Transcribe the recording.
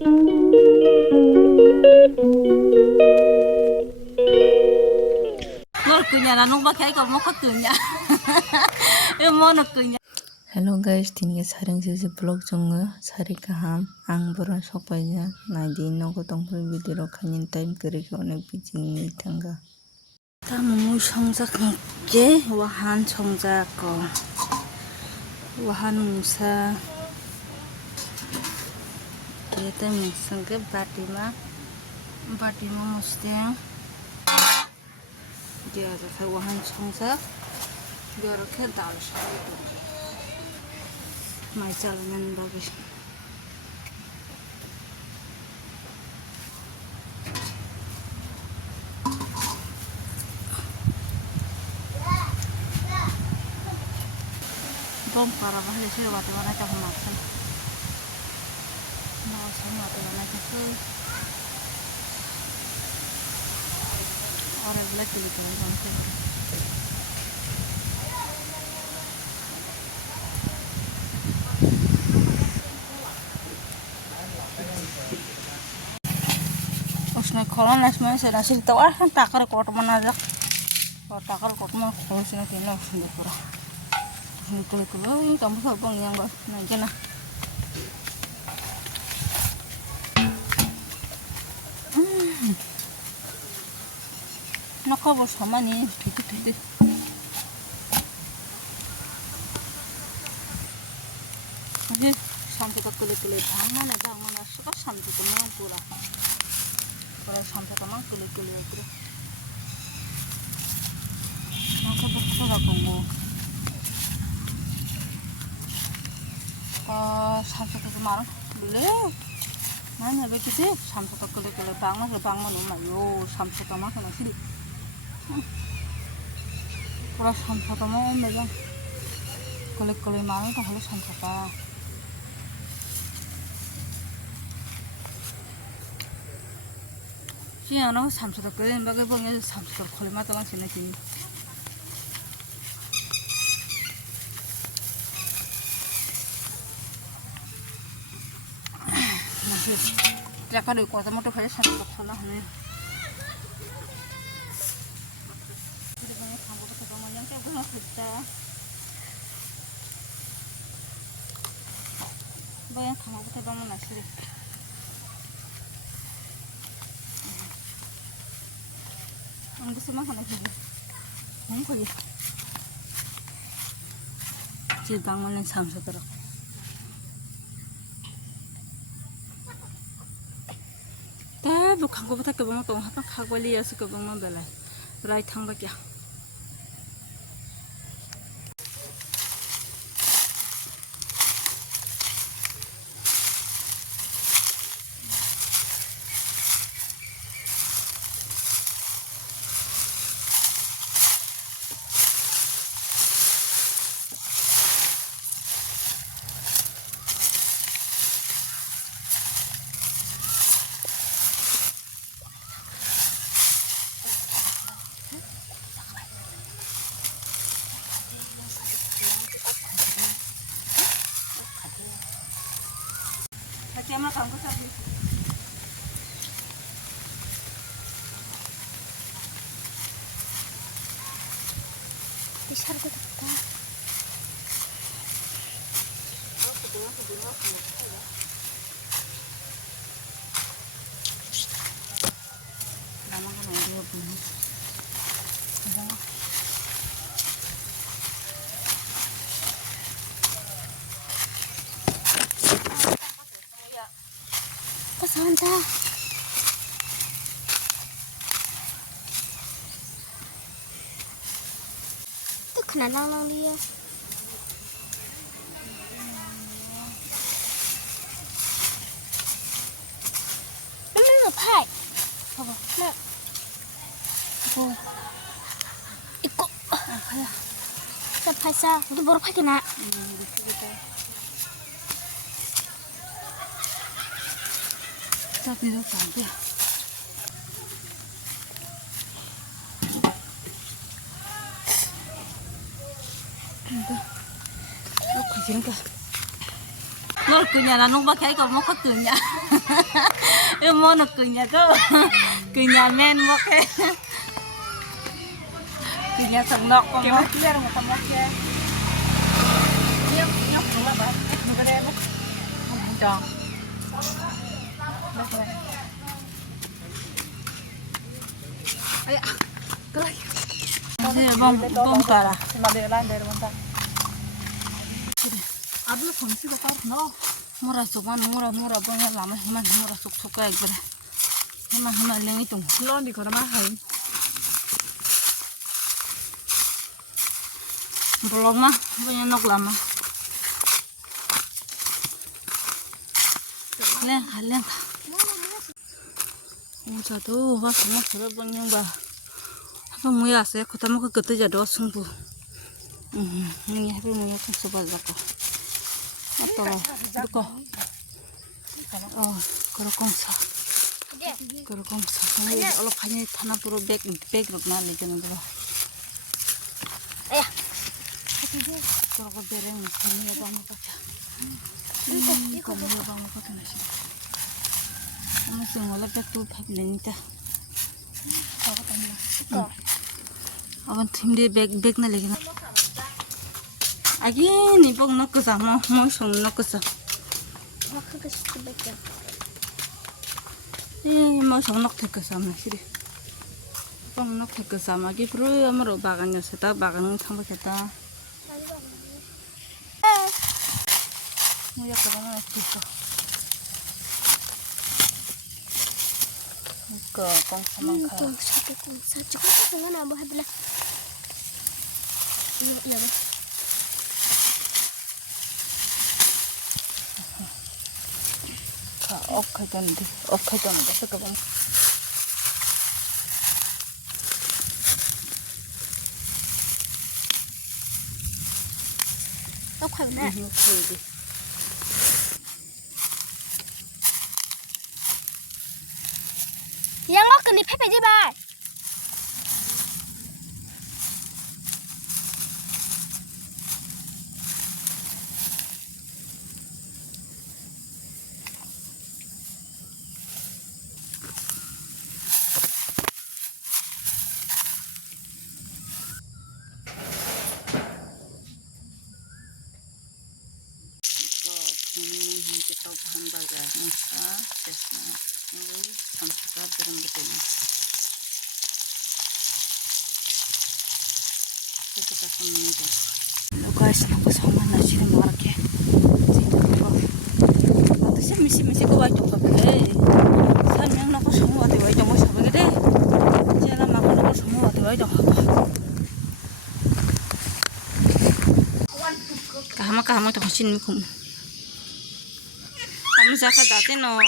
Nó cười nhà là nó bắt cái còn nó khóc cười nhà em muốn nó cười nhà. Hello guys, दिनैनि सारेंसो ब्लग जोङो सारि गाहाम आं बर' सबायजा नायदि नगो दंफोर बिदिर खायनि टाइम करेखौ अनेक बिदिनि थांगा तामु संजाखंजे वाहान संजाको वाहान मुसा kita musangke batima muste dia ada wahan संजा dia rakhe dal shaito mai chalanan bagi bom para bahasa sih waktu mana cak makan mau sama waktu mana cak orang belah tulis kan bangsa उसने खोला नस्में से नसीब तो आह टाकर कोट मना जा और टाकर कोट में खोल से किन्हें उसने पूरा उसने तो ये kamu सब बंग yang बस नहीं क्या ना nó có một số mà ní thì 이게 샴푸가 끓이끓이 방만에 방만에 수가 샴푸가 너무 뿌라 그래 샴푸가만 끓이끓이 그래 아까 복수가 뭐 샴푸가 좀 많아 그래 나는 왜 그지 샴푸가 끓이끓이 방만 오면 요 샴푸가 막 그냥 싫이 그래 샴푸가 뭐 매장 끓이끓이 많은 거 별로 샴푸가 지금 너 삼수도 끓이는 bagay 보면 삼수도 거리 맞다랑 지내지. Jaka dulu kuat motor saya sampai sana nih. Jadi banyak kamu ketemu yang kayak belum kerja. Banyak kamu ketemu nasi. Ang gusto mo kana siya. Ang kuya. Sibang mo ng samsa taro. Ta bukan ko bata ka bang tong hapa khagwali yasu ka bang belai. Rai thang ba kya. Kaya mo kang ko sabi. Isar ko ta. Lama kan dia bunyi. Santa. Itu kena nang dia. Ini ngapain? Apa? Nak. Apa? Ikut. Apa ya? Sampai sa, itu baru pakai nak. Tapi itu sampai. Itu, aku jadi nggak. 너 cười nhà là nông bác thấy còn móc khóc cười nhà em mua được cười nhà cơ cười nhà men móc cái cười nhà sòng nọc còn móc kia rồi mà còn móc kia nhóc đúng là bạn cái đây móc không tròn bông cả là 아들 손씨가 딱 넣어 뭐라 속아 뭐라 뭐냐 라면 해만 뭐라 쏙쏙 가 이거래 해만 랭이 좀 lon thì có mà hình 블록마 뭐냐 녹라마 할랭 오자도 와서 뭐 들어보는 봐 한번 뭐야 쎄 그다 먹고 그때 저 승부 이 해볼 뭐야 승부 받았고 또 누가 그렇공사 얼른 가니 하나부로 백으로 날리 되는 거라 그러고 배를 가니에 방을 같아 가니에 방을 같아 나시 아무튼 원래 백도 밥이니까 아번 팀들 백 날리기나 아기 니복 넣고서 뭐 손 넣고서 뭐 손 넣고서 뭐 싫어 복 넣고서 막 이프로 아무로 바가냐서다 바가는 참고했다 뭐 약간 했어 그 공사만 가 공사 저거 그냥 한번 해볼래? 억하던데 잠깐만 똑같네. 양어 근데 페페지 봐. Guys, ako sama na sila marake. Ato siya misi ko ba itong kapag saan yung nako sama ati wa itong mo sabi gede. Siya lang ako nako sama ati wa itong hapa. Kahama itong sin mi kum. Kamu sa ka dati no